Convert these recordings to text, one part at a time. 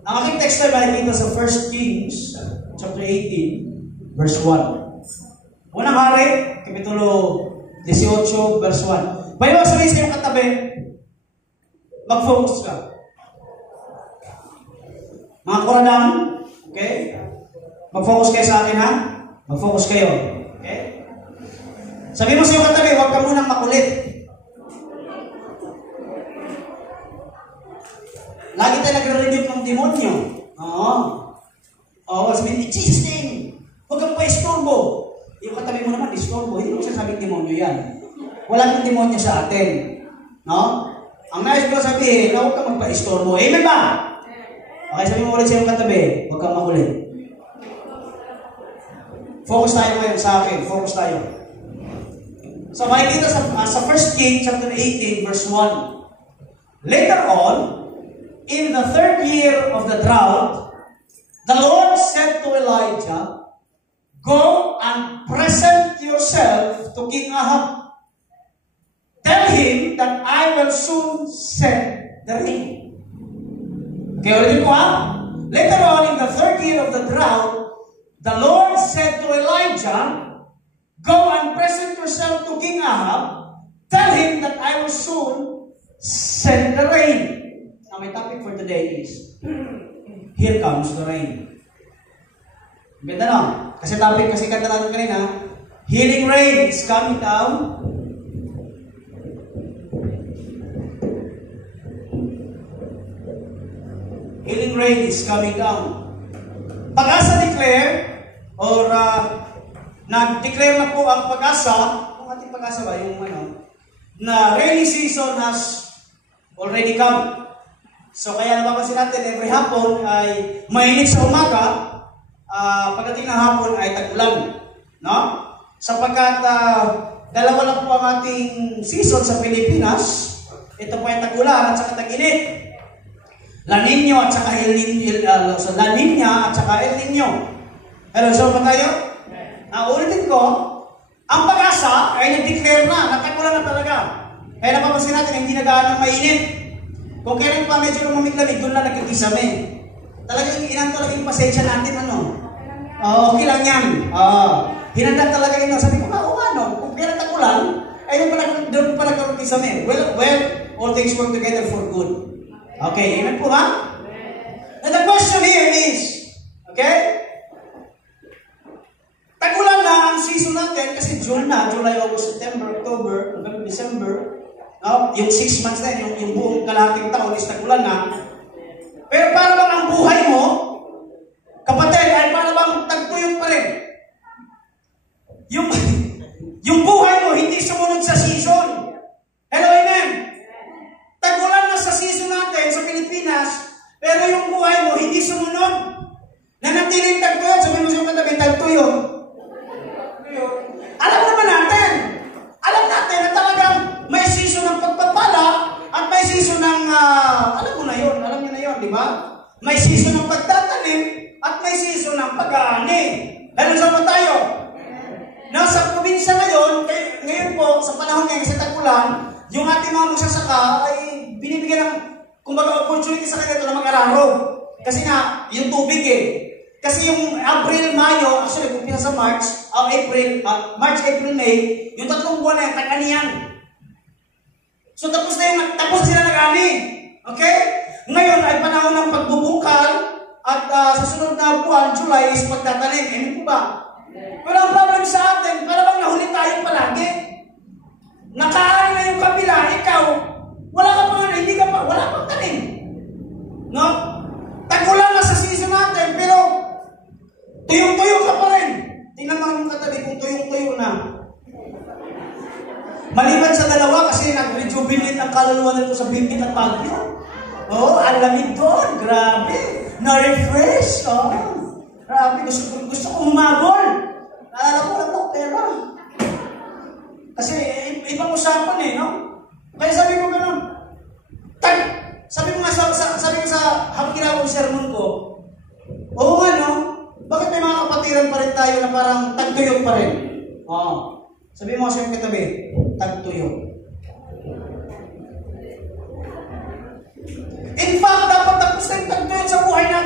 Ang aking text ay makikita sa 1 Kings, chapter 18, verse 1. Unang hari, kapitulo 18, verse 1. Pwede ba sabihin sa iyong katabi, mag-focus ka. Mga kuradang, okay? Mag-focus kayo sa akin, ha? Mag-focus kayo. Okay? Sabi mo sa iyong katabi, huwag ka munang makulit. Lagi tayo nagre-rebuke ng demonyo. Oo, sabihin, in Jesus' name, huwag kang pa-istorbo. Yung katabi mo naman, istorbo. Hindi mo sasabing demonyo yan. Wala kang demonyo sa atin. No? Ang nais ko sabihin, huwag kang magpa-istorbo. Amen ba? Okay, sabi mo ulit sa iyong katabi, huwag kang makulit. Focus tayo ngayon sa akin. Focus tayo. So, makikita sa 1 Kings chapter 18, verse 1. Later on, in the 3rd year of the drought, the Lord said to Elijah, "Go and present yourself to King Ahab. Tell him that I will soon send the rain." Okay, ulitin ko ha. Later on, in the 3rd year of the drought, the Lord said to Elijah, "Go and present yourself to King Ahab. Tell him that I will soon send the rain." Now, my topic for today is, here comes the rain. Ganda na. Kasi topic, kasi kanta natin kanina, healing rain is coming down. Healing rain is coming down. Pag-asa declare, or nag-declare na po ang pag-asa, ang ating pag-asa ba, yung na rainy season has already come. So kaya napapansin natin, every hapon ay mainit sa umaga, pagdating ng hapon ay tag-ulan. No? Sapagkat dalawa lang po ang ating season sa Pilipinas, ito po ay tag-ulan at saka tag-init. La Niña at saka El Niño. Hello, so ba tayo? Ulitin ko, ang pag-asa ay nag-declare na, nagtag-ulan na talaga. Kaya napapansin natin, hindi na gaano mainit. Kung kailan pa medyo lumamig-lamig, doon na nagkikisame. Talagang inan talaga yung pasensya natin, okay lang yan. Hinanda talaga yun. Sabi ko, kung kailan tag-ulan, ay doon pala nagkikisame. Well, all things work together for good. Okay, amen po ba? And the question here is, okay? Tag-ulan na ang season natin kasi June na, July, August, September, October, November, December. No? Yung 6 months na yung buong kalahating taon is tag-ulan na. Pero para bang ang buhay mo, kapatid, ay para bang tagtuyong pa rin. Yung buhay mo hindi sumunod sa season. Hello, amen? Tag-ulan na sa season natin sa Pilipinas, pero yung buhay mo hindi sumunod. Nanatiling tagtuyong, sabi mo sa katabi, tagtuyong. Alam natin na talagang may season ng pagpapala at may season ng, alam niyo na yun, di ba? May season ng pagtatanim at may season ng pag-aani. Dahil sama tayo. Nasa probinsya ngayon po, sa panahon ngayon sa tag-ulan, yung ating mga magsasaka ay binibigyan ng, kumbaga, opportunity sa kanila na mag-araro. Kasi nga, yung tubig Kasi yung April, Mayo, actually, kung pinasa March, April, May, yung 3 buwan na yan, tag-anihan. So, tapos sila nag-ani. Okay? Ngayon ay panahon ng pagbubukal at sa sunod na buwan, July, is pagtatanim. Amen po ba? Pero ang problem sa atin, para bang nahuli tayo palagi. Nakaani na yung kabila, ikaw, wala pang tanim. No? Tag-ulan na sa season natin, pero tuyong-tuyo ka pa rin. Tingnan mo yung katabi kung tuyong-tuyo na. Maliban sa dalawa kasi nag-rejuvenate ang kaluluwa nito sa bibig at Baguio. Ang lamig doon. Grabe. Na-refresh. Grabe. Gusto ko humabol. Naalala ko lang pera. Kasi ibang usapan no? Kaya sabi ko gano'n. Sabi ko sa habang ginawang sermon ko, bakit may mga kapatiran pa rin tayo na parang tagtuyog pa rin? Sabi mo sa iyong katabi, tagtuyog. In fact, dapat tapos na yung tagtuyog sa buhay natin.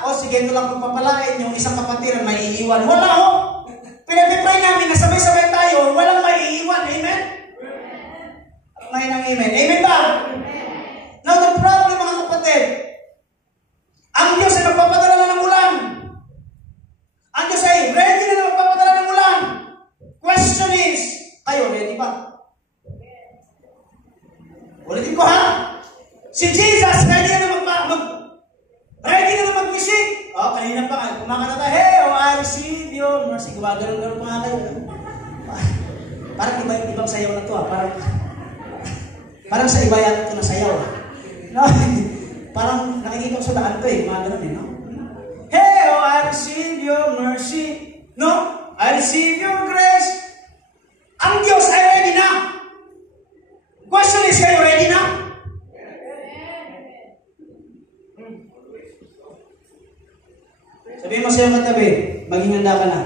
o sige, ito lang pagpapalain yung isang kapatiran, may iiwan. Wala ho. Pinag-pray namin na sabay-sabay tayo, walang may iiwan. Amen? May nang amen. Amen ba? Now, the problem, mga kapatid, ang Diyos ay magpapadala na ng ulan. Ang Diyos ay ready na magpapadala ng ulan. Question is, kayo ready ba? Ulitin ko ha? Si Jesus, ready na mag-visit. Oh, kanina pa, kumakanta tayo, hey, oh, I receive you. Mercy, gumagano'n pa nga kayo. Parang ibang sayaw na to ha. Parang sa iba yata ito na sayaw ha. No? Parang nakikita ko sa daan to eh. Gumagano'n eh, no? Hey, oh, I receive your mercy. No? I receive your grace. Ang Diyos ay ready na. Question is, kayo ready na? Sabihin mo sa'yo katabi, maging handa ka na.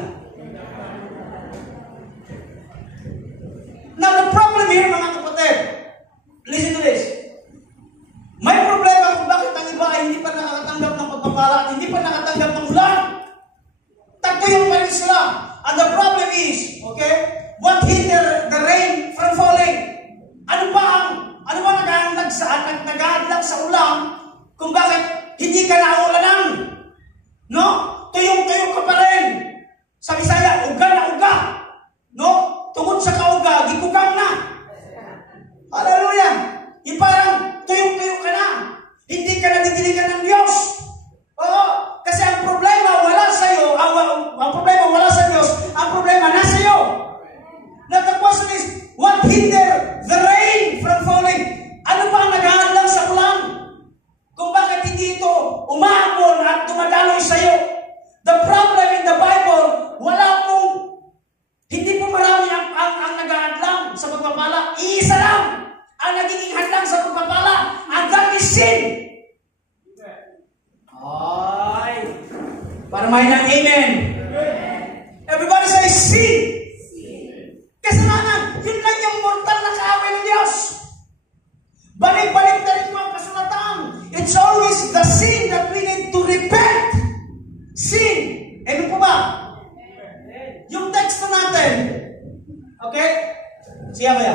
Now, the problem here, mga kapatid, listen to this. May problema kung bakit ang iba ay hindi pa nakakatanggap ng pagpapala at hindi pa nakatanggap ng ulan. Tagtuyong pa rin sila. And the problem is, okay, what hinder the rain from falling? Ano ba nag-aanlag sa ulan kung bakit hindi ka naulanan? No? Tuyong-tuyong ka pa rin. Sa Bisaya, uga na uga. No? Tungod sa kauga, gikugang na. Hallelujah! Yung parang tuyong-tuyong ka na. Hindi ka nagdidiligan ng Diyos. Oo. Kasi ang problema wala sa iyo. Ang problema wala sa Diyos. Ang problema nasa iyo. Now the question is, what hinder the rain from falling? Ano ba ang nag-aanlang sa ulan? Kung bakit hindi ito umaamon at dumadaloy sa iyo? The problem in the Bible, hindi po marami ang nag-aadlang sa pagpapala. Iisa lang ang nagiging hadlang sa pagpapala. And that is sin. Ay. Para may ng amen. Everybody say sin. Kasalanan. Yun lang yung mortal na kaaway ng Diyos. Balik-balik na rin mo ang kasulatan. It's always the sin that we need to repent. Sin. Ano po ba? Yung text na natin. Okay? Siya kaya?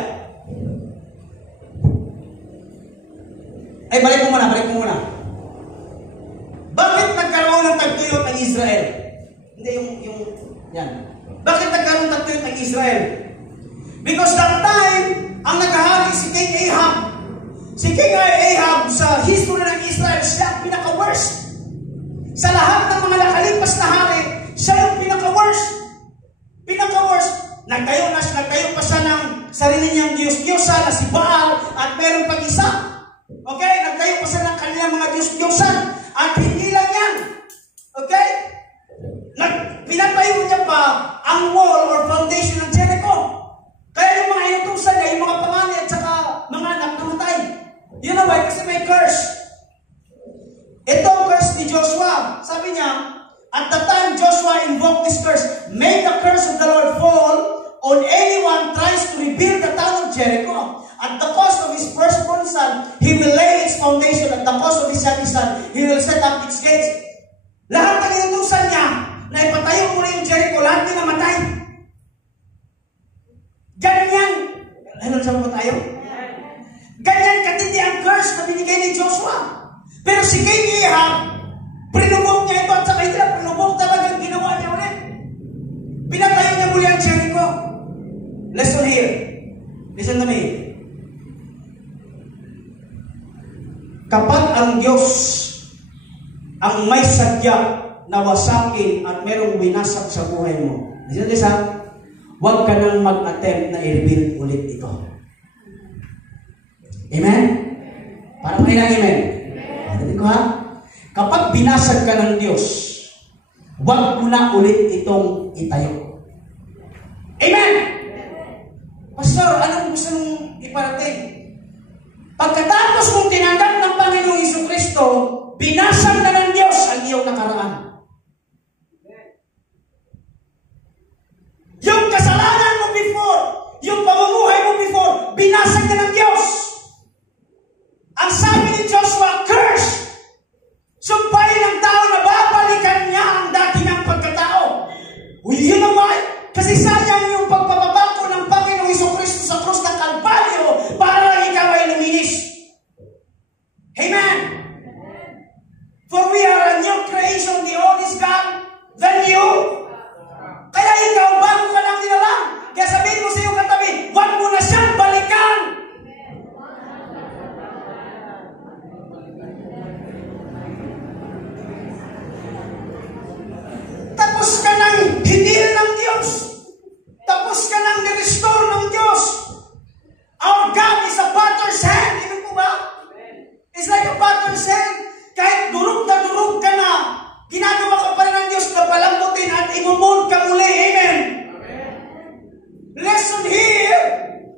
Ay, balik mo muna. Bakit nagkaroon ng tagtuyot ng Israel? Hindi yan. Bakit nagkaroon ng tagtuyot ng Israel? Because that time, ang naghahari si King Ahab. Si King Ahab sa history ng Israel, siya ang pinaka-worst. Sa lahat ng mga nakalipas na hari, siya yung pinaka-worst. Nagtayo pa siya ng sarili niyang Diyos-Diyosan na si Baal at meron pang isa. Okay? Nagtayo pa siya ng kanilang mga Diyos-Diyosan at hindi lang yan. Okay? Pinatayo niya pa ang wall or foundation ng Jericho. Kaya yung mga inutusan niya, yung mga panganay at saka mga anak namatay. You know why? Kasi may curse. Ito ang curse ni Joshua. Sabi niya, at the time Joshua invoked this curse, may the curse of the Lord fall on anyone tries to rebuild the town of Jericho. At the cost of his firstborn son, he will lay its foundation. At the cost of his youngest son, he will set up its gates. Lahat ng inutusan niya na ipatayo mo na yung Jericho, lahat din namatay. Ganyan. Ano sabi mo tayo? Ganyan katindi ang curse na binigay ni Joshua. Pero si King Ahab, prinubok niya ito at saka hindi na prinubok talagang ginawa niya ulit. Pinatayo niya muli ang Jericho. Lesson here. Listen to me. Kapag ang Diyos ang may sadya na wasakin at merong winasak sa buhay mo, listen to this ha, huwag ka nang mag-attempt na i-rebuild ulit ito. Amen? Parang kayo na amen? Pagdating ko ha? Kapag binasag ka ng Diyos, huwag mo na ulit itong itayo. Amen? Pastor, anong gusto mong iparating? Pagkatapos mong tinanggap ng Panginoong Jesucristo, binasag na ng Diyos ang iyong nakaraan. Yung kasalanan mo before, yung pamumuhay mo before, binasag na ng Diyos. Ang sabi ni Joshua, curse! Sumpahin ang tao na bago For we are a new creation, the old is gone, the new. Kaya ikaw, bago ka lang nilalang. Kaya sabihin mo sa iyong katabi, huwag mo na siyang balikan. Tapos ka nang hinil ng Diyos. Tapos ka nang nirestore ng Diyos. Our God is a potter's hand. Ibig po ba? It's like a potter's hand. Kahit durug ka na, ginagawa ka pa rin ng Diyos na palambutin at imumold ka muli. Amen? Lesson here,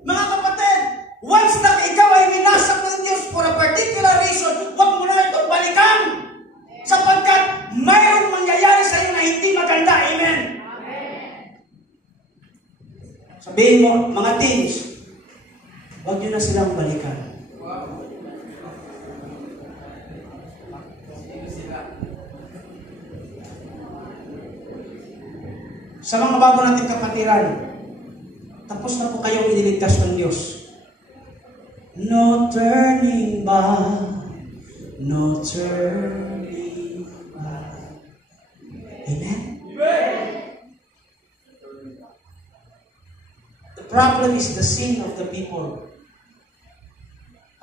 mga kapatid, once na ikaw ay winasak ng Diyos for a particular reason, huwag mo na itong balikan. Sapagkat mayroong mangyayari sa iyo na hindi maganda. Amen? Sabihin mo, mga teens, huwag nyo na silang balikan. Sa mga bago nating kapatiran, tapos na po kayong iniligtas ng Diyos. No turning back, no turning back. Amen? The problem is the sin of the people.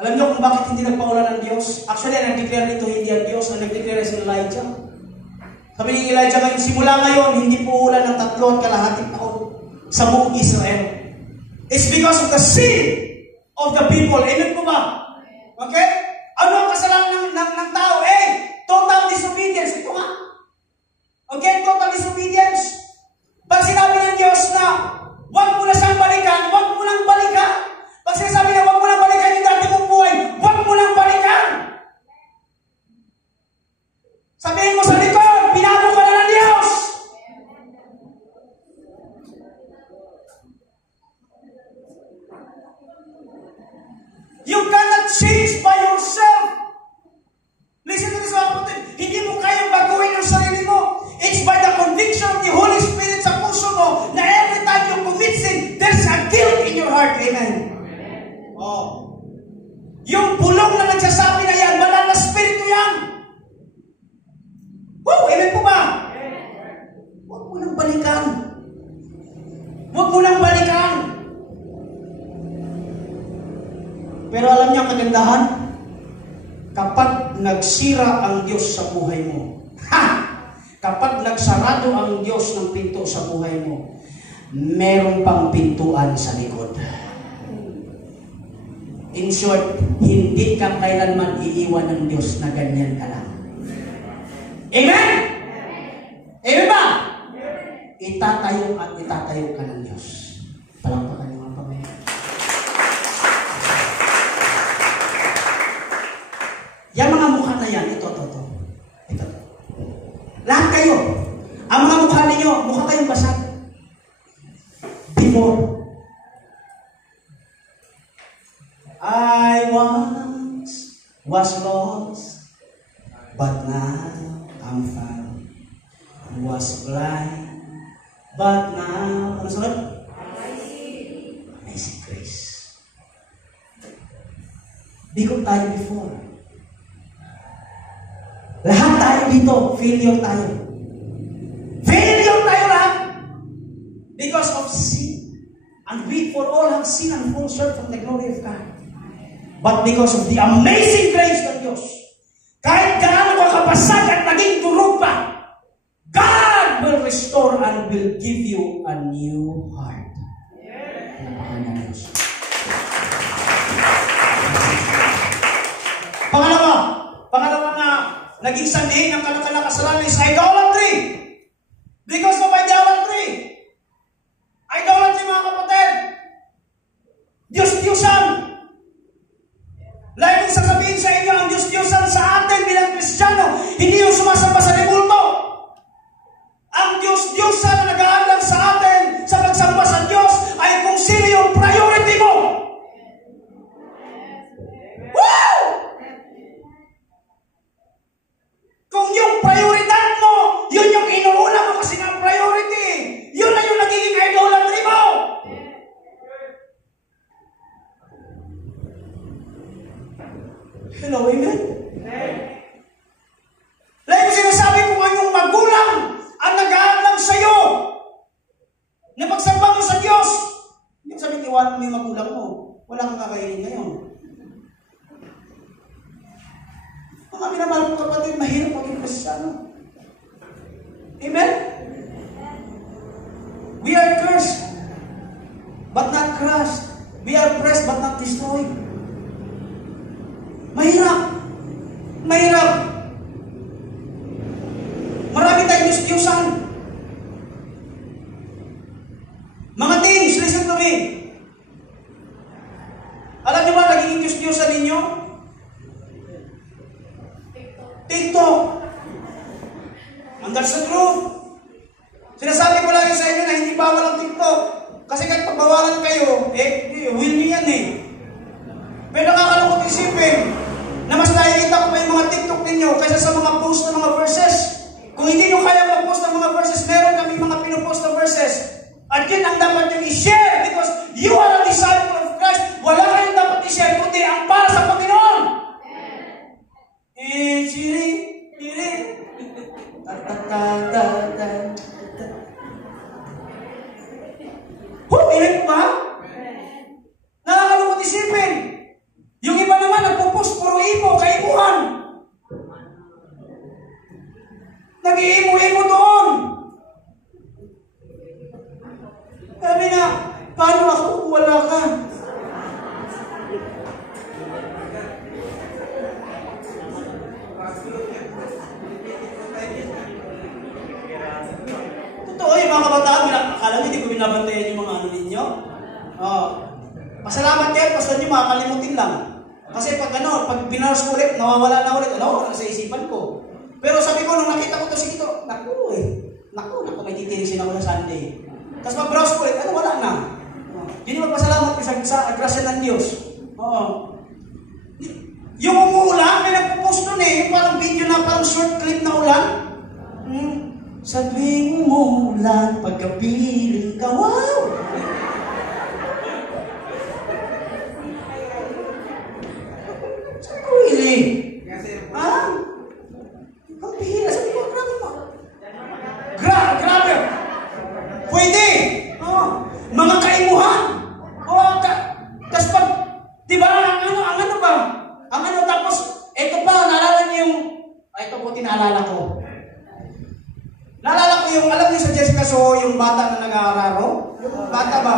Alam niyo kung bakit hindi nagpaulan ng Diyos? Actually, nag-declare nito hindi ang Diyos, ang nag-declare si Elijah. Sabi ni Elijah ngayon, simula ngayon, hindi po ulan ng 3 kalahating taon sa buong Israel. It's because of the sin of the people. Amen po ba? Okay? Ano ang kasalanan ng tao? Total disobedience. Ito nga. Okay? Total disobedience. Pag sinabi ng Diyos na, huwag mo na siyang balikan, huwag mo nang balikan. Pag sinasabi niya, huwag mo nang balikan yung dati mong buhay, huwag mo nang balikan. Sabihin mo sa likod, binago ka na ng Diyos. You cannot change by yourself. Listen to this, mga kapatid. Hindi mo kayang baguhin ang sarili mo. It's by the conviction of the Holy Spirit sa puso mo na every time you commit sin, there's a guilt in your heart. Amen. Oh. Yung bulong na nagsasabi na yan, banal na spirito yan. Woo! Amen po ba? Huwag mo nang balikan. Huwag mo nang balikan. Pero alam niyo ang kagandahan? Kapag nagsira ang Diyos sa buhay mo, kapag nagsarado ang Diyos ng pinto sa buhay mo, meron pang pintuan sa likod. In short, hindi ka kailanman iiwan ng Diyos na ganyan ka lang. Amen? Amen ba? Itatayo at itatayo ka ng Diyos. Palakpakan niyo ang Panginoon. Yung mga mukha na yan, ito. Lahat kayo, ang mga mukha ninyo, mukha kayong basag. Before, I once was lost, but now I'm found. Was blind, but now, ano sunod? Amazing grace. Bigo tayo before. Lahat tayo dito, failure tayo. Failure tayo lahat. Because of sin. And we for all have sinned and fall short from the glory of God. But because of the amazing grace ng Diyos, kahit gaano ka kapasag at naging durog pa, God will restore and will give you a new heart. Napakanya ng Diyos. Pangalawa na naging sandihin ng kanilang kasalanan is idolatry. Because of idolatry. Idolatry, mga kapatid. Diyos-Diyosan. Laging sasabihin sa inyo, ang Diyos-Diyosan sa atin bilang Kristiyano, hindi yung sumasamba sa debulto. Ang Diyos-Diyosan na nag-aalam sa atin sa pagsamba sa Diyos ay kung sino yung priority mo. Woo! Kung yung prioridad mo, yun yung inuuna mo kasi nga priority. kapatid, mahirap maging Kristiyano. Amen? We are cursed, but not crushed. We are pressed, but not destroyed. Mahirap. Mahirap. Marami tayong Diyos-Diyosan. Mga teens, listen to me. Alam niyo ba, naging Diyos-Diyosan ninyo? TikTok. And that's the truth. Sinasabi ko lagi sa inyo na hindi bawal ang TikTok. Kasi kahit pagbawalan kayo, will niyo yan eh. Pero nakakalungkot isipin na mas nakikita ko pa yung mga TikTok ninyo kaysa sa mga post ng mga verses. Kung hindi nyo kaya mag-post ng mga verses, meron kami mga pinupost na verses. At yun ang dapat nyo i-share because you are a disciple of Christ. Wala kayong dapat i-share kundi ang para sa Panginoon. Ilan ba? Nakakalungkot isipin. Yung iba naman nagpo-post puro imo, kaibuhan. Nag-iimo-imo doon. Sabi na, paano ako kung wala ka? Totoo yung mga kabataan, akala nyo hindi ko binabantayan yung mga ano ninyo. Pasalamat kayo, basta nyo makakalimutin lang. Kasi pag binaros ko ulit, nawawala na ulit, sa isipan ko. Pero sabi ko, nung nakita ko to, sige to, naku, may titirisin ako na Sunday. Tapos mag-browse ko ulit, wala na. Hindi magpasalamat ko sa grasya ng Diyos. Yung umuulan, may nagpo-post nun yung parang video na parang short clip na ulan. Sa tuwing umuulan, pagkapiling ka, wow! Really? Ang bihira. Sabi ko, grabe mo. Grabe. Pwede. Mga kaimuhan. Tapos pag, di ba, ang ano ba? Ang ano, tapos, ito pa, naalala niyo yung, ito po, tinaalala ko. Naalala ko yung, alam niyo sa Jessica Soho, yung bata na nag-aararo? Yung bata ba?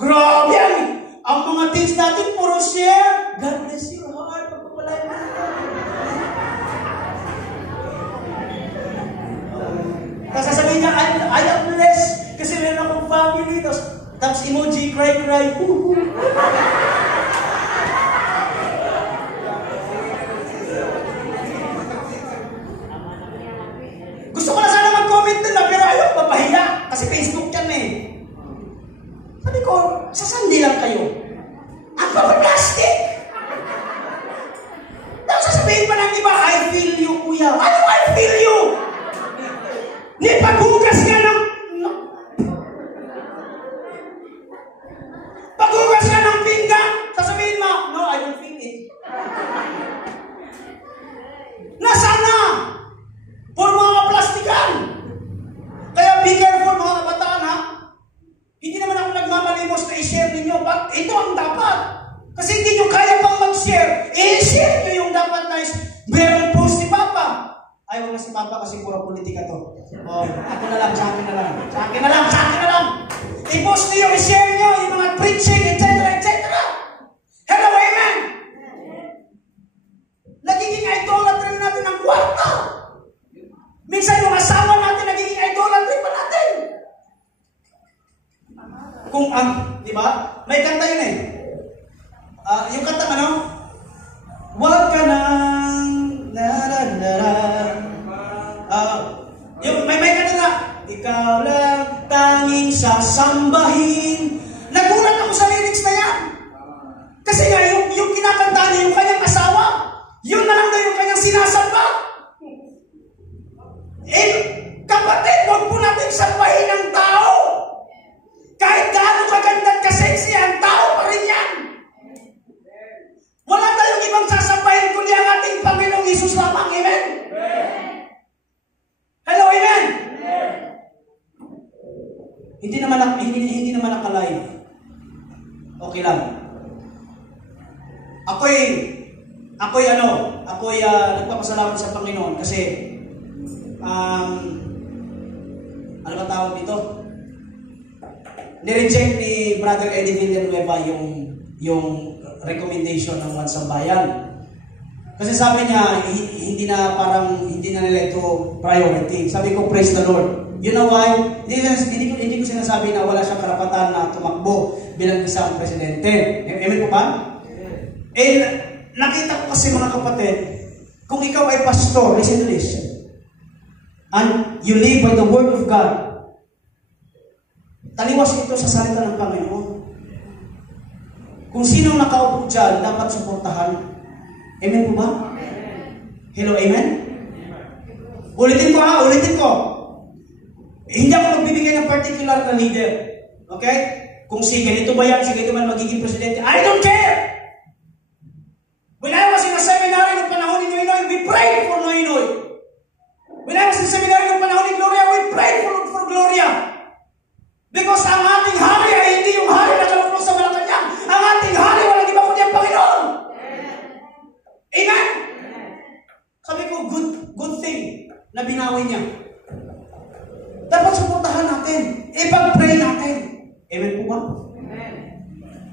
Grabe yan. Ang mga teens natin, puro share. God bless you. Tapos sasabihin niya, I am blessed kasi meron akong family. Tapos emoji, cry. Gusto ko na sana mag-comment din na, pero ayaw mapahiya. Kasi Facebook yan eh. Sabi ko, sa Sunday lang kayo. Ang pag-plastic! Tapos sasabihin pa ng iba, I feel you, kuya. Ano I feel you? Ni paghugas ka ng... Paghugas ka ng pinggan, sasabihin mo, no, I don't feel it. Nasaan na? Puro mga plastikan. Kaya be careful mga kabataan ha. Hindi naman ako nagmamalimos na i-share ninyo, but ito ang dapat. Kasi hindi nyo kaya pang mag-share. I-share nyo yung dapat na meron post si Papa. Ay, wala si Papa kasi puro politika to. Ako na lang, sa akin na lang. I-post niyo, i-share niyo yung mga preaching, etc. Hello, amen! Nagiging idolatry natin ang kwarta. Minsan yung asawa natin, nagiging idolatry pa natin. Kung di ba? May kanta yun eh. Yung kanta Huwag ka nang yung may kanta na, ikaw lang tanging sasambahin. Nagulat ako sa lyrics na yan. Kasi nga, yung kinakanta niya, yung kanyang asawa, yun na lang daw yung kanyang sinasamba. Kapatid, huwag po natin sambahin ang tao. Kahit gaano kaganda at kasexy, ang tao pa rin yan. Wala tayong ibang sasambahin kundi ang ating Panginoong Isus lamang. Amen? Hello, amen? Hindi naman naka-live. Okay lang. Ako'y ako'y nagpapasalamat sa Panginoon kasi ano ba tawag dito? Nireject ni Brother Eddie Villanueva yung recommendation ng Mansambayan. Kasi sabi niya, hindi na nila ito priority. Sabi ko, praise the Lord. You know why? Hindi ko sinasabi na wala siyang karapatan na tumakbo bilang isang presidente. Amen po ba? Nakita ko kasi mga kapatid, kung ikaw ay pastor, listen to this, and you live by the word of God, taliwas ito sa salita ng Panginoon. Kung sino nakaupo dyan, dapat suportahan. Amen po ba? Hello, amen? Ulitin ko. Hindi ako magbibigay ng particular na leader. Okay? Kung si ganito ba yan, si ganito man magiging presidente, I don't care! When I was in a seminary ng panahon ni Noynoy, we prayed for Noynoy. When I was in seminary ng panahon ni Gloria, we prayed for Gloria. Because ang ating hari ay hindi yung hari na kaluklo sa Malacanang. Ang ating hari, walang iba kundi ang Panginoon. Amen? Sabi ko, good thing na binawi niya. Dapat suportahan natin. Ipag-pray natin. Amen po ba?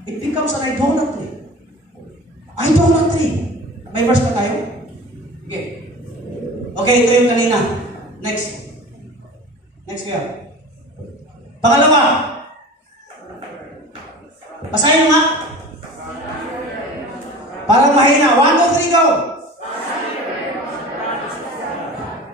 It becomes an idolatry. Idolatry. May verse na tayo? Okay, ito yung kanina. Next kaya. Pangalawa. Basahin mo nga. Parang mahina. 1, 2, 3, go!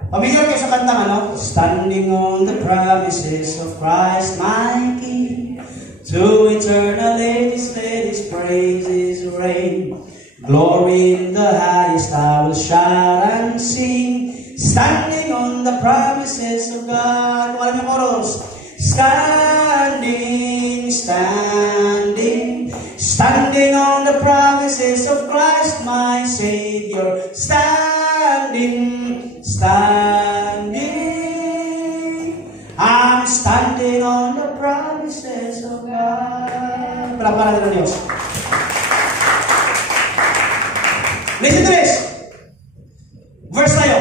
Pamilyar kayo sa kantang ano? Standing on the promises of Christ my King, to eternal ages let His praises reign. Glory in the highest I will shout and sing, standing on the promises of God. Kung alam yung chorus. Standing on the promises of Christ my Savior. Standing. I'm standing on the promises of God. Palakpakan ng Diyos. Listen to this. Verse tayo.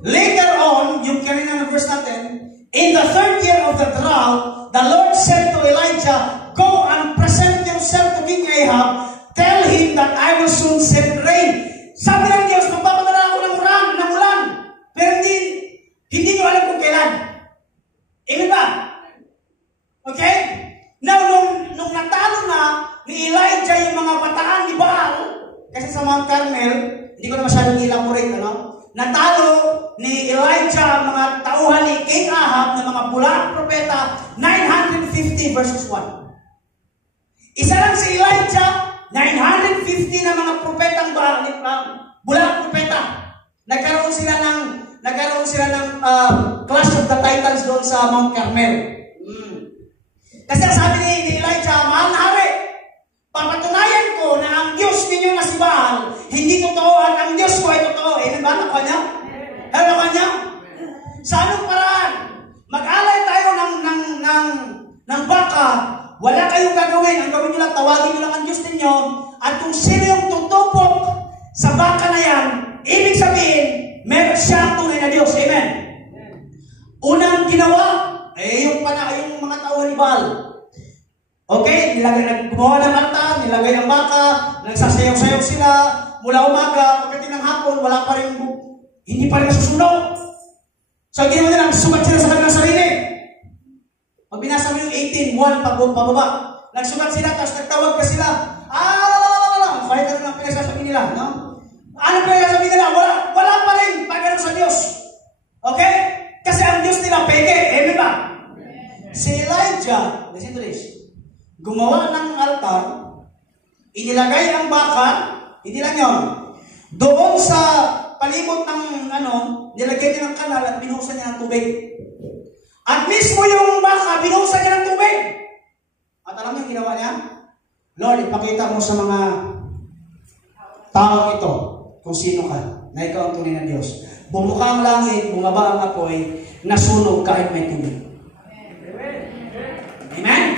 Later on, yung kanina ng verse natin, in the 3rd year of the drought, the Lord said to Elijah, go and present yourself to King Ahab. Tell him that I will soon send rain. Sabi ng Diyos, magpapadala ako ng ulan. Pero hindi nyo alam kung kailan. Amen ba? Okay? Now, nung natalo na ni Elijah yung mga bataan ni Baal, kasi sa Mount Carmel, hindi ko na masyadong elaborate, natalo ni Elijah ang mga tauhan ni King Ahab ng mga bulang propeta, 950 verses 1. Isa lang si Elijah, 950 na mga propetang bulang propeta. Nagkaroon sila ng Clash of the Titans doon sa Mount Carmel. Kasi sabi ni Elijah, mahal na hari, papatunayan ko na ang Diyos ninyo na si Baal, hindi totoo at ang Diyos ko ay totoo. Eh, ba? Nakuha niya? Nakuha niya? Sa anong paraan? Mag-alay tayo ng baka, wala kayong gagawin. Ang gawin nyo lang, tawagin nyo lang ang Diyos ninyo. At kung sino yung tutupok sa baka na yan, ibig sabihin, meron siyang tunay na Diyos. Amen? Unang ginawa, yung mga tauhan ni Baal. Okay, gumawa ng altar, nilagay ng baka, nagsasayaw-sayaw sila, mula umaga, pagdating ng hapon, wala pa rin, hindi pa rin nasusunog. So, ginawa nila, nagsusugat sila sa kanilang sarili. Pag binasa mo yung 18, 1, pababa, nagsugat sila, tapos nagtawag ka sila, kahit ano lang pinagsasabi nila, no? Ano pinagsasabi nila? Wala pa rin pag-ano sa Diyos. Okay? Kasi ang Diyos nila, peke, amen ba? Si Elijah, listen to this, gumawa ng altar, inilagay ang baka, hindi lang yun, doon sa palibot ng nilagay niya ng kanal at binuhusan niya ng tubig. At mismo yung baka, binuhusan niya ng tubig. At alam niyo ginawa niya? Lord, ipakita mo sa mga tao ito kung sino ka, na ikaw ang tunay na Diyos. Bumuka ang langit, bumaba ang apoy, nasunog kahit may tubig. Amen?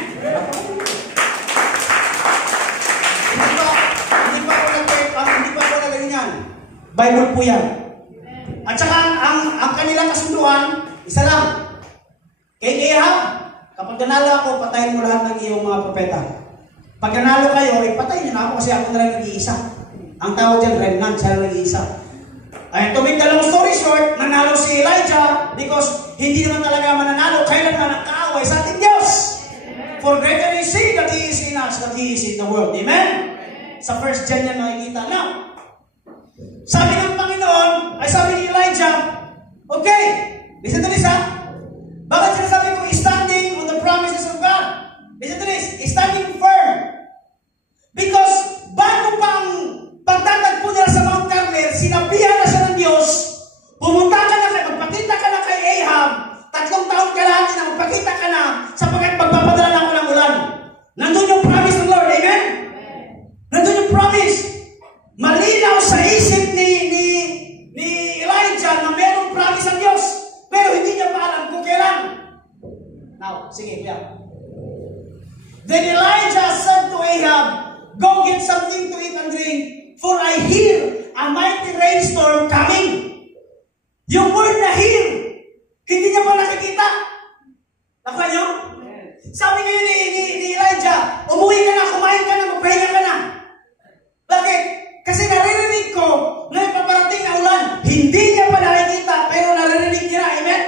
Hindi Bible po yan. At saka ang kanilang kasunduan, isa lang. Kay Ahab, kapag nanalo ako, patayin mo lahat ng iyong mga propeta. Pag nanalo kayo, patayin niyo na ako kasi ako na lang nag-iisa. Ang tawag dyan, remnant, siya lang nag-iisa. Ay, to make the long story short, nanalo si Elijah because hindi naman talaga mananalo kailanman ang kaaway sa ating Diyos. For greater is He that He is in us, that He is in the world. Amen? Sa 1 John yan makikita. Now, sabi ng Panginoon, ay sabi ni Elijah, okay, listen to this ha. Bakit sinasabi ko, standing on the promises of God? Listen to this, standing firm. Because, bago pa ang pagtatagpo nila sa Mount Carmel, sinabihan na siya ng Diyos, pumunta ka na, magpakita ka na kay Ahab, 3 taon ka lahat na, magpakita ka na, sapagkat magpapadala na ako ng ulan. Nandun yung promise ng Lord, amen? Nandun yung promise. Malinaw sa isip ni Elijah na mayroong promise ng Diyos, pero hindi niya pa alam kung kailan. Now, sige, yeah. Then Elijah said to Ahab, go get something to eat and drink, for I hear a mighty rainstorm coming. Yung word na hear, hindi niya pa nakikita. Nakuha niyo? Sabi ngayon ni Elijah, umuwi ka na, kumain ka na, magpahinga ka na. Bakit? Kasi naririnig ko na ipaparating na ulan. Hindi niya pa nakikita, pero naririnig niya. Amen?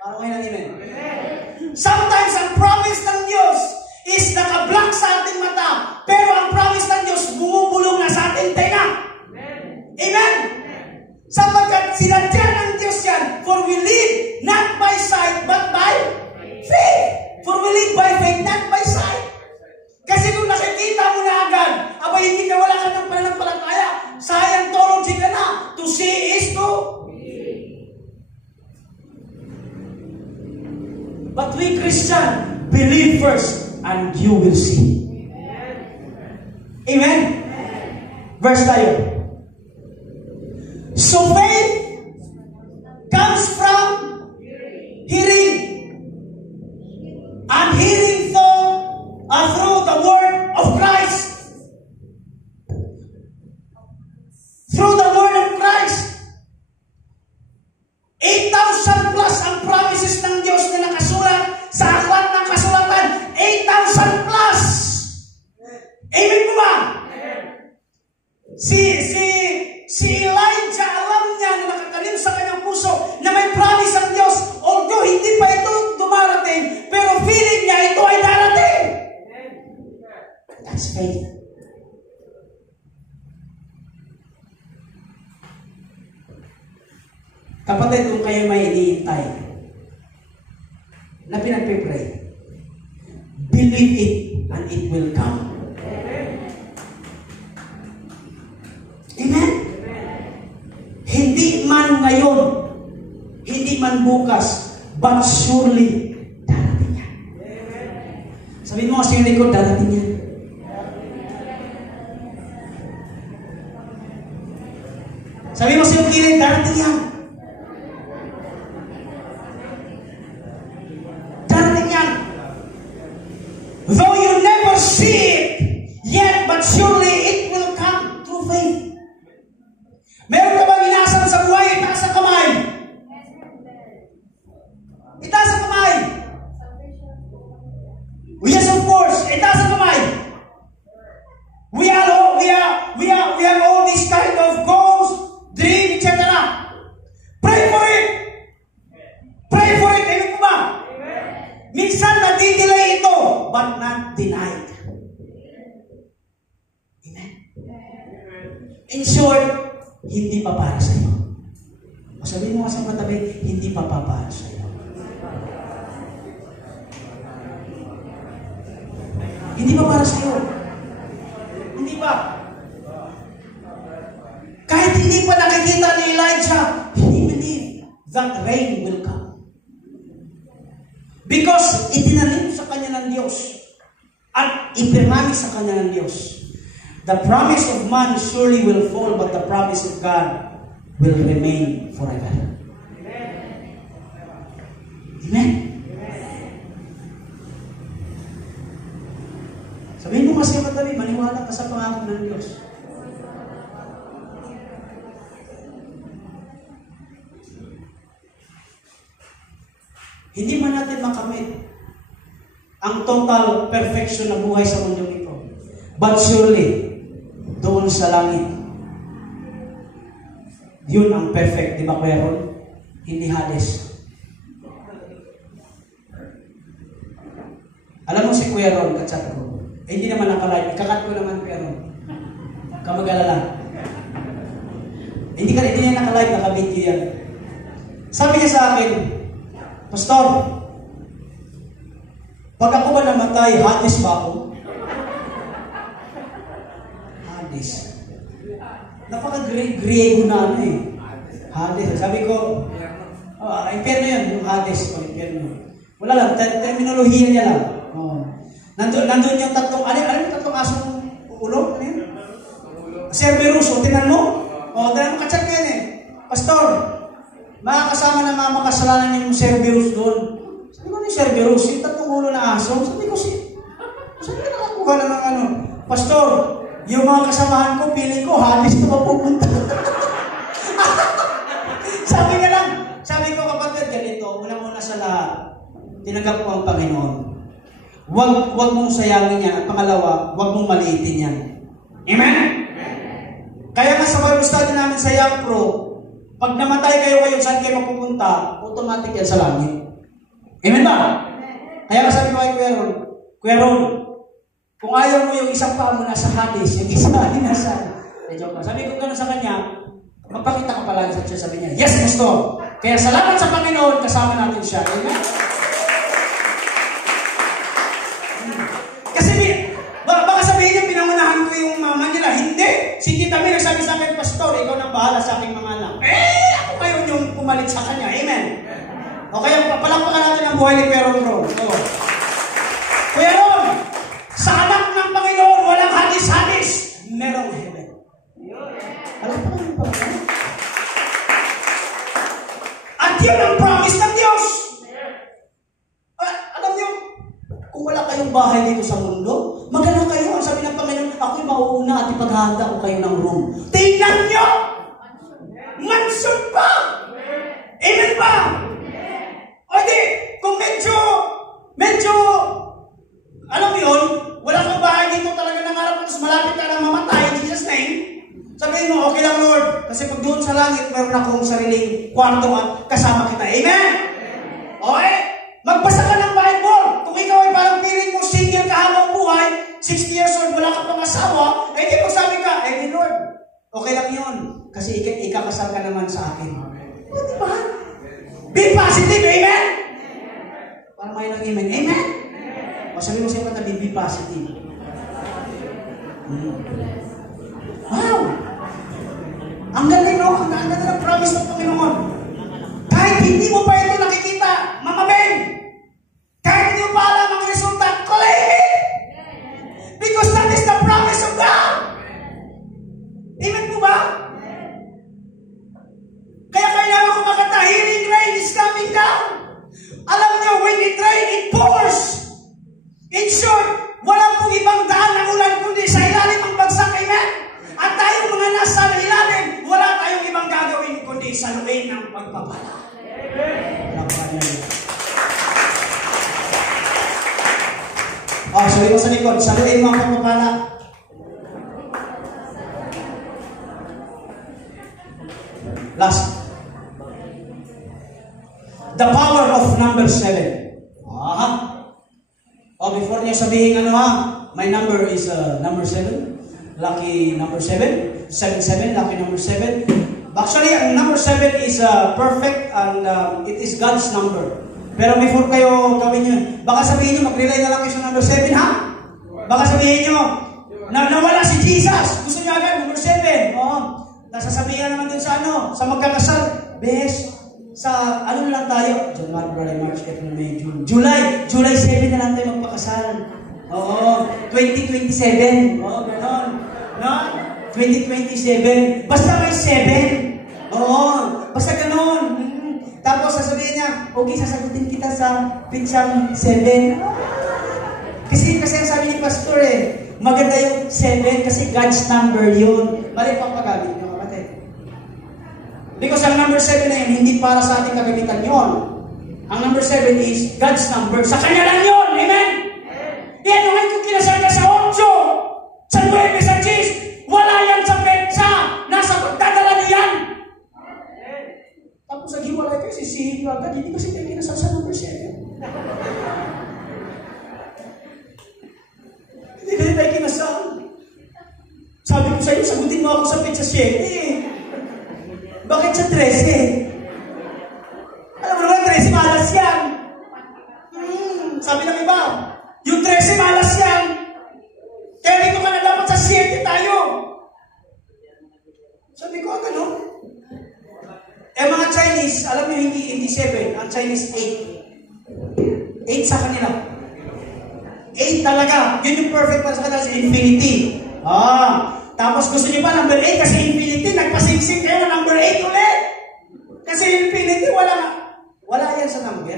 Parang ngayon, amen? Sometimes ang promise ng Diyos is naka-block sa ating mata, pero ang promise ng Diyos bumubulong na sa ating tenga. Amen? Sapagkat sinadya ng Diyos yan, for we live not by sight, but by faith. For we live by faith, not by sight. Kasi kung nakikita mo na agad, abay hindi ka wala ka ng pananampalataya, Scientology ka na. To see is to but we Christian, believe first and you will see. Amen? Verse tayo. So faith comes from hearing. And hearing through the word of Christ. Through the word of Christ. 8,000 plus ang promises ng Diyos na nakasulat sa aklat ng kasulatan. 8,000 plus. Amen po ba? Si Elijah, alam niya na nakatanim sa kanyang puso na may promise ang Diyos. Although hindi pa ito dumarating, pero feeling niya ito ay darating. That's faith. Kapatid, kung kayo may iniintay na pinagpipray, believe it and it will come. Amen? Hindi man ngayon, hindi man bukas, but surely darating yan. Sabihin mo kasi yung likod, darating yan. Sabihin mo sa yung kilid, darating yan. Darating yan. Though you never see it yet, but surely it will come through faith. Meron ka bang inasam sa buhay? Itaas ang kamay. Itaas ang kamay. Yes, of course. Itaas ang kamay. We have all these kind of goals, dream, etc. Pray for it. Pray for it. Amen po ba? Minsan nadidelay ito, but not denied. Amen? In short, hindi pa para sa iyo. O sabihin mo sa katabi, hindi pa para sa iyo. Hindi pa para sa iyo. Hindi pa. Kahit hindi pa nakikita ni Elijah, he believed that rain will come. Because itinanim sa kanya ng Diyos at ipinami sa kanya ng Diyos. The promise of man surely will fall, but the promise of God will remain forever. Amen? Sabihin mo kasi yung katabi, maniwala ka sa pangako ng Diyos. hindi man natin makamit ang total perfection na buhay sa mundo ito. But surely, doon sa langit, yun ang perfect, di ba, Kuya Ron? Hindi Hades. Alam mo si Kuya Ron, kachat ko. Hindi naman nakalive. Ikakat ko naman, Kuya Ron. Kamag-alala. Hindi niya nakalive, nakabidyo yan. Sabi niya sa akin, Pastor, pag ako ba namatay, Hades ba ako? Hades. Napaka-Griego na ano eh. Hades. Sabi ko, impyerno yan, yung Hades o impyerno. Wala lang, terminolohiya niya lang. Nandun yung tatlong, ano yung tatlong asong ulo? Ano yun? Cerberus, o tinan mo? Dahil makachat ko yan eh. Pastor, makakasama na mga makasalanan yung Cerberus doon. Sabi ko, ano yung Cerberus? Yung tatlong ulo na aso? Sabi ko, sabi ko nakakuha na ng ano. Pastor, yung mga kasamahan ko, piling ko, Hades na mapupunta. Sabi ko, kapatid, ganito, una-una sa lahat, tinanggap ko ang Panginoon. Huwag mong sayangin yan. At pangalawa, huwag mong maliitin yan. Amen? Kaya nga sa Bible study namin sa Young Pro, pag namatay kayo ngayon, saan kayo mapupunta, automatic yan sa langit. Amen ba? Kaya nga sabi ko kay Kuya Ron, kung ayaw mo yung isang paa mo nasa Hades, yung isa ay nasa... Sabi ko gano'n sa kanya, magpakita ka pala sa church. Sabi niya, yes, Pastor. Kaya salamat sa Panginoon, kasama natin siya. Amen? Kasi baka sabihin niya, pinangunahan ko yung mama nila. Hindi. Si Tita May nagsabi sa akin, Pastor, ikaw nang bahala sa aking mga anak. Ako ngayon yung pumalit sa kanya. Amen? O kaya palakpakan natin ang buhay ni Kuya Ron. Kuya Ron, sa anak ng Panginoon, walang hadis-hadis. Merong heaven. Alam pa naman pa. At yun ang promise ng Diyos. Alam niyo, kung wala kayong bahay dito sa mundo, maganda kayo. Ang sabi ng Panginoon, ako'y mauuna at ipaghahanda ko kayo ng room. Tingnan niyo! Mansion pa! Amen ba? O di, kung medyo, alam mo yun, wala kang bahay dito talaga nangarap, tapos malapit ka lang mamatay, in Jesus' name, sabihin mo, okay lang Lord, kasi pag doon sa langit, meron akong sariling kwarto at kasama kita. Amen? Okay? Magbasa ka ng Bible. Kung ikaw ay parang feeling mo single ka habang buhay, 60 years old, wala ka pang asawa, eh di magsabi ka, eh di Lord, okay lang yun. Kasi ikakasal ka naman sa akin. O diba? Be positive, amen? Parang may lang amen. Amen? O sabi mo sa iyo katabi, be positive. Wow! Ang galing, no? Ang ganda ng promise ng Panginoon. Kahit hindi mo pa ito nakikita, mamabeng! Kahit hindi mo pa alam ang resulta, claim it! Because that is the promise of God! Amen po ba? Kaya kailangan ko makata, healing rain is coming down. Alam niyo, when it rain, it pours. In short, walang pong ibang daan ng ulan kundi sa ilalim ang bagsak, amen? At tayong mga nasa ilalim, wala tayong ibang gagawin kundi saluin ng pagpapala. Saluin mo sa likod, saluin mo ang pagpapala. Last. The power of number 7. Before niyo sabihin my number is number 7. Lucky number 7. 7-7, lucky number 7. Actually, ang number 7 is perfect and it is God's number. Pero before kayo gawin nyo, baka sabihin nyo, mag-relay na lang kayo sa number 7, ha? Baka sabihin nyo, nawala si Jesus. Gusto nyo agad, number 7. Nasasabihin naman din sa sa magkakasal. Bes, sa na lang tayo? January, March, April, May, June. July 7 na lang tayo magpakasal. 2027. Ganon. No? 2027. Basta may 7. Basta ganon. Tapos sasabihin niya, okay, sasagutin kita sa pitsang 7. Kasi ang sabi ni Pastor maganda yung 7 kasi God's number yun. Mali pang paggamit nyo, kapatid. Because ang number 7 na yun, hindi para sa ating kagamitan yun. Ang number 7 is God's number. Sa Kanya lang yun. Amen? Yan yung ngayon kung kinasal ka sa 8, sa 9, sa 10, wala yan sa petsa. Nasa pagdadala niyan. Tapos naghiwalay kayo, sisihin nyo agad. Hindi kasi kayo kinasal sa number 7. Hindi kayo tayo kinasal. Sabi ko sa iyo, sagutin mo ako sa petsa 7. Bakit sa 13? Alam mo naman, 13 malas yan. Sabi ng iba, yung 13 malas yan. Kaya dito ka na dapat sa 7 tayo. Sabi ko, ano? Eh mga Chinese, alam niyo hindi 7, ang Chinese 8. 8 sa kanila. 8 talaga. Yun yung perfect para sa kanila, infinity. Tapos gusto niyo pa number 8 kasi infinity, nagpasiksik kayo na number 8 ulit. Kasi infinity, wala yan sa number.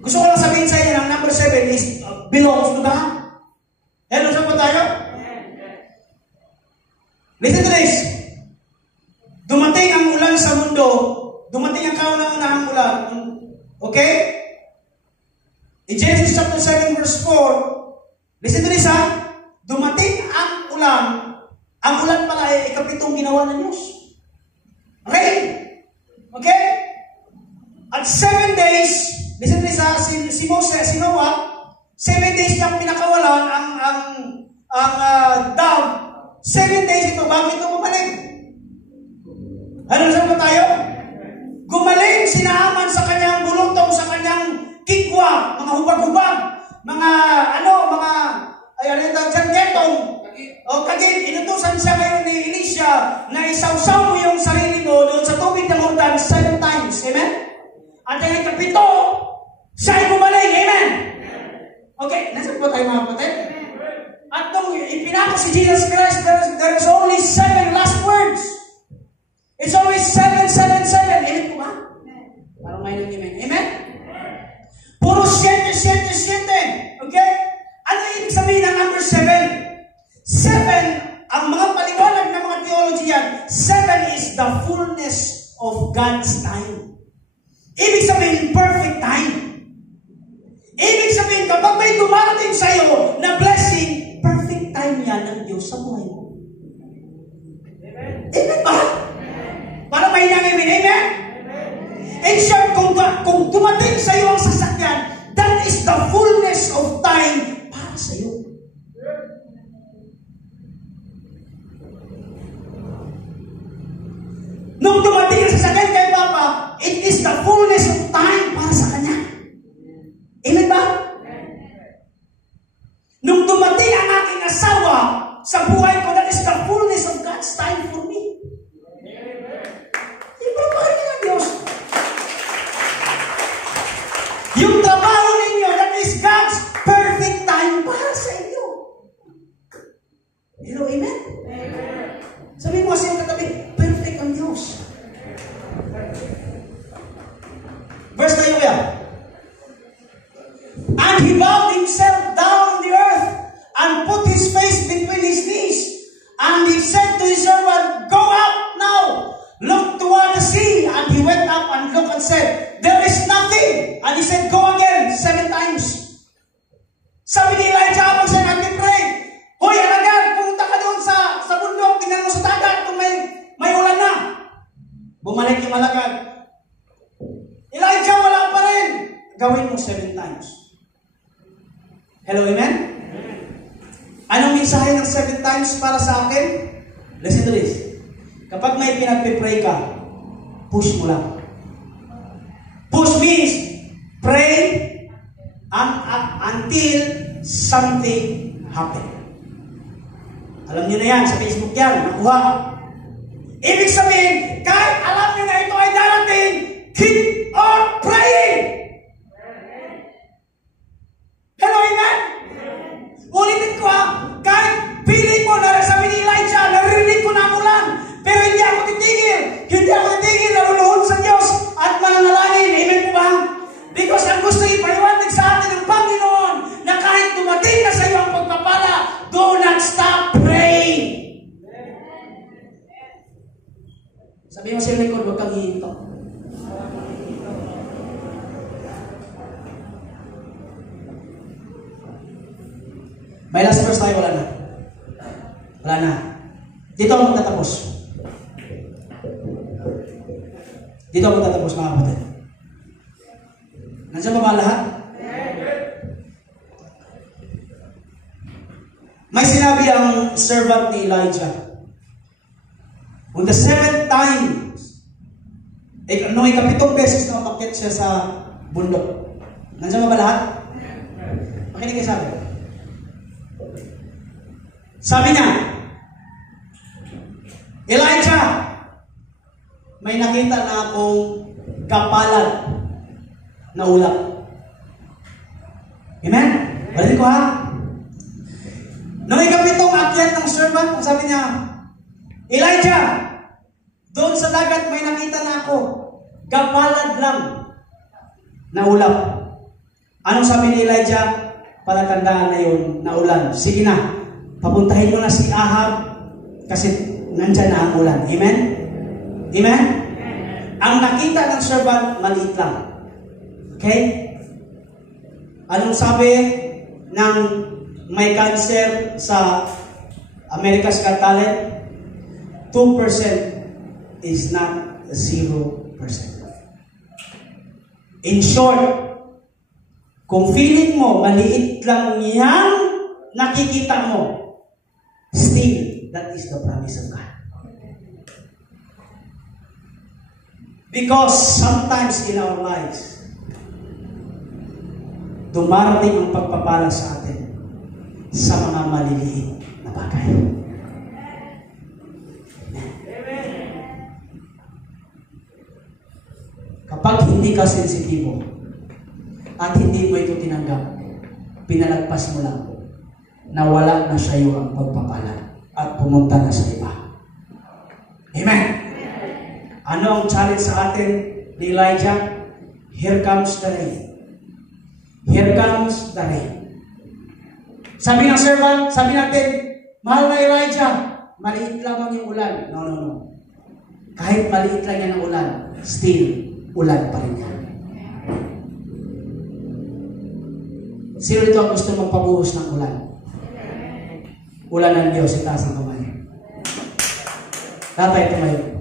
Gusto ko lang sabihin sa inyo, ang number 7 is belongs to God. Hello, saan po tayo? Listen to this. Dumating ang ulan sa mundo. Dumating ang kauna-unahang ulan. Okay? In Genesis chapter 7 verse 4, listen to this ha. Dumating ang ulan. Ang ulan pala ay ikapitong ginawa ng Diyos. Rain. Okay? At 7 days, listen to this ha, si Moses, si Noah, 7 days niyang pinakawalan ang dove. 7 days ito, bago ito bumalik. Ano saan ba tayo? Gumaling si Naaman sa kanyang bulutong, sa kanyang kikwa, mga hubag-hubag, mga ketong, o kagit, inutusan siya ngayon ni Elisha na isawsaw mo yung sarili mo doon sa tubig ng Jordan 7 times. Amen? At ang ikapito, siya'y gumaling. Amen? Okay, nasa po tayo mga kapatid? At nung ipinako si Jesus Christ, there is only 7 last words. It's always 7, 7, 7. Amen po ba? Parang may nag-amen. Amen? Puro 7, 7, 7. Okay? Ano ibig sabihin ng number 7? 7, ang mga paliwanag ng mga theology yan, 7 is the fullness of God's time. Ibig sabihin, perfect time. Ibig sabihin, kapag may dumarating sa iyo na blessing, perfect time yan ng Diyos sa buhay mo. Amen ba? Para may nangimin, amen? In short, kung dumating sa iyo ang sasakyan, that is the fullness of time para sa iyo. Nung dumating ang sasakyan kay Papa, it is the fullness of time para sa Kanya. Amen ba? Nung dumating ang aking asawa sa buhay ko, that is the fullness of God's time for me. Ipapahin niya ng Diyos. Yung trabaho ninyo, that is God's perfect time para sa inyo. Hello, amen? Sabi mo kasi yung katabi, perfect ang Diyos. Verse tayo yan. And he bowed himself down on the earth and put his face between his knees. And he said to his servant, go up now, look toward the sea. And he went up and looked and said, there is nothing. And he said, go again 7 times. Sabi ni Elijah, pag siya nag-pray, hoy, alagad, pumunta ka doon sa bundok, tingnan mo sa dagat kung may ulan na. Bumalik yung alagad. Elijah, wala pa rin. Gawin mo 7 times. Hello, amen? Anong mensahe ng 7 times para sa akin? Listen to this. Kapag may pinagpipray ka, push mo lang. Push means pray until something happen. Alam niyo na yan, sa Facebook yan, nakuha. Ibig sabihin, kahit alam niyo na ito ay darating, keep on praying. Hello, amen? Ulitin ko ha, kahit piling mo na sabi ni Elijah, naririnig ko na ang ulan, pero hindi ako titigil. Hindi ako titigil, naluluhod sa Diyos at mananalangin. Amen po ba? Because ang gusto ipaliwanag sa atin ng Panginoon na kahit dumating na sa iyo ang pagpapala, do not stop praying. Sabi mo sa likod, huwag kang hihinto. May last verse tayo, wala na. Wala na. Dito ako magtatapos. Dito ako magtatapos, mga kapatid. Nandiyan ba ba lahat? May sinabi ang servant ni Elijah. On the 7th time, nung ikapitong beses na umakyat siya sa bundok. Nandiyan ba lahat? Makinig kayo sabi. Sabi niya, Elijah, may nakita na akong kapalad na ulap. Amen? Balik ko ha? Nung ikapitong akyat ng servant, ang sabi niya, Elijah, doon sa dagat may nakita na ako, kapalad lang na ulap. Anong sabi ni Elijah? Palatandaan na yun na ulan. Sige na, papuntahin mo na si Ahab kasi nandyan na ang ulan. Amen? Amen? Ang nakita ng servant, maliit lang. Okay? Anong sabi ng may cancer sa America's Got Talent? 2% is not 0%. In short, kung feeling mo maliit lang yang nakikita mo, still, that is the promise of God. Because sometimes in our lives, dumarating ang pagpapala sa atin sa mga maliliit na bagay. Kapag hindi ka sensitibo at hindi mo ito tinanggap, pinalagpas mo lang, nawala na sa iyo ang pagpapala at pumunta na sa iba. Amen? Ano ang challenge sa atin ni Elijah? Here comes the rain. Here comes the rain. Sabi ng servant, sabi natin, mahal na Elijah, maliit lang yung ulan. No. Kahit maliit lang yan ang ulan, still, ulan pa rin yan. Sino dito ang gusto magpabuhos ng ulan? Ulan ng Diyos, itaas ang kamay. Lahat tayo tumayo.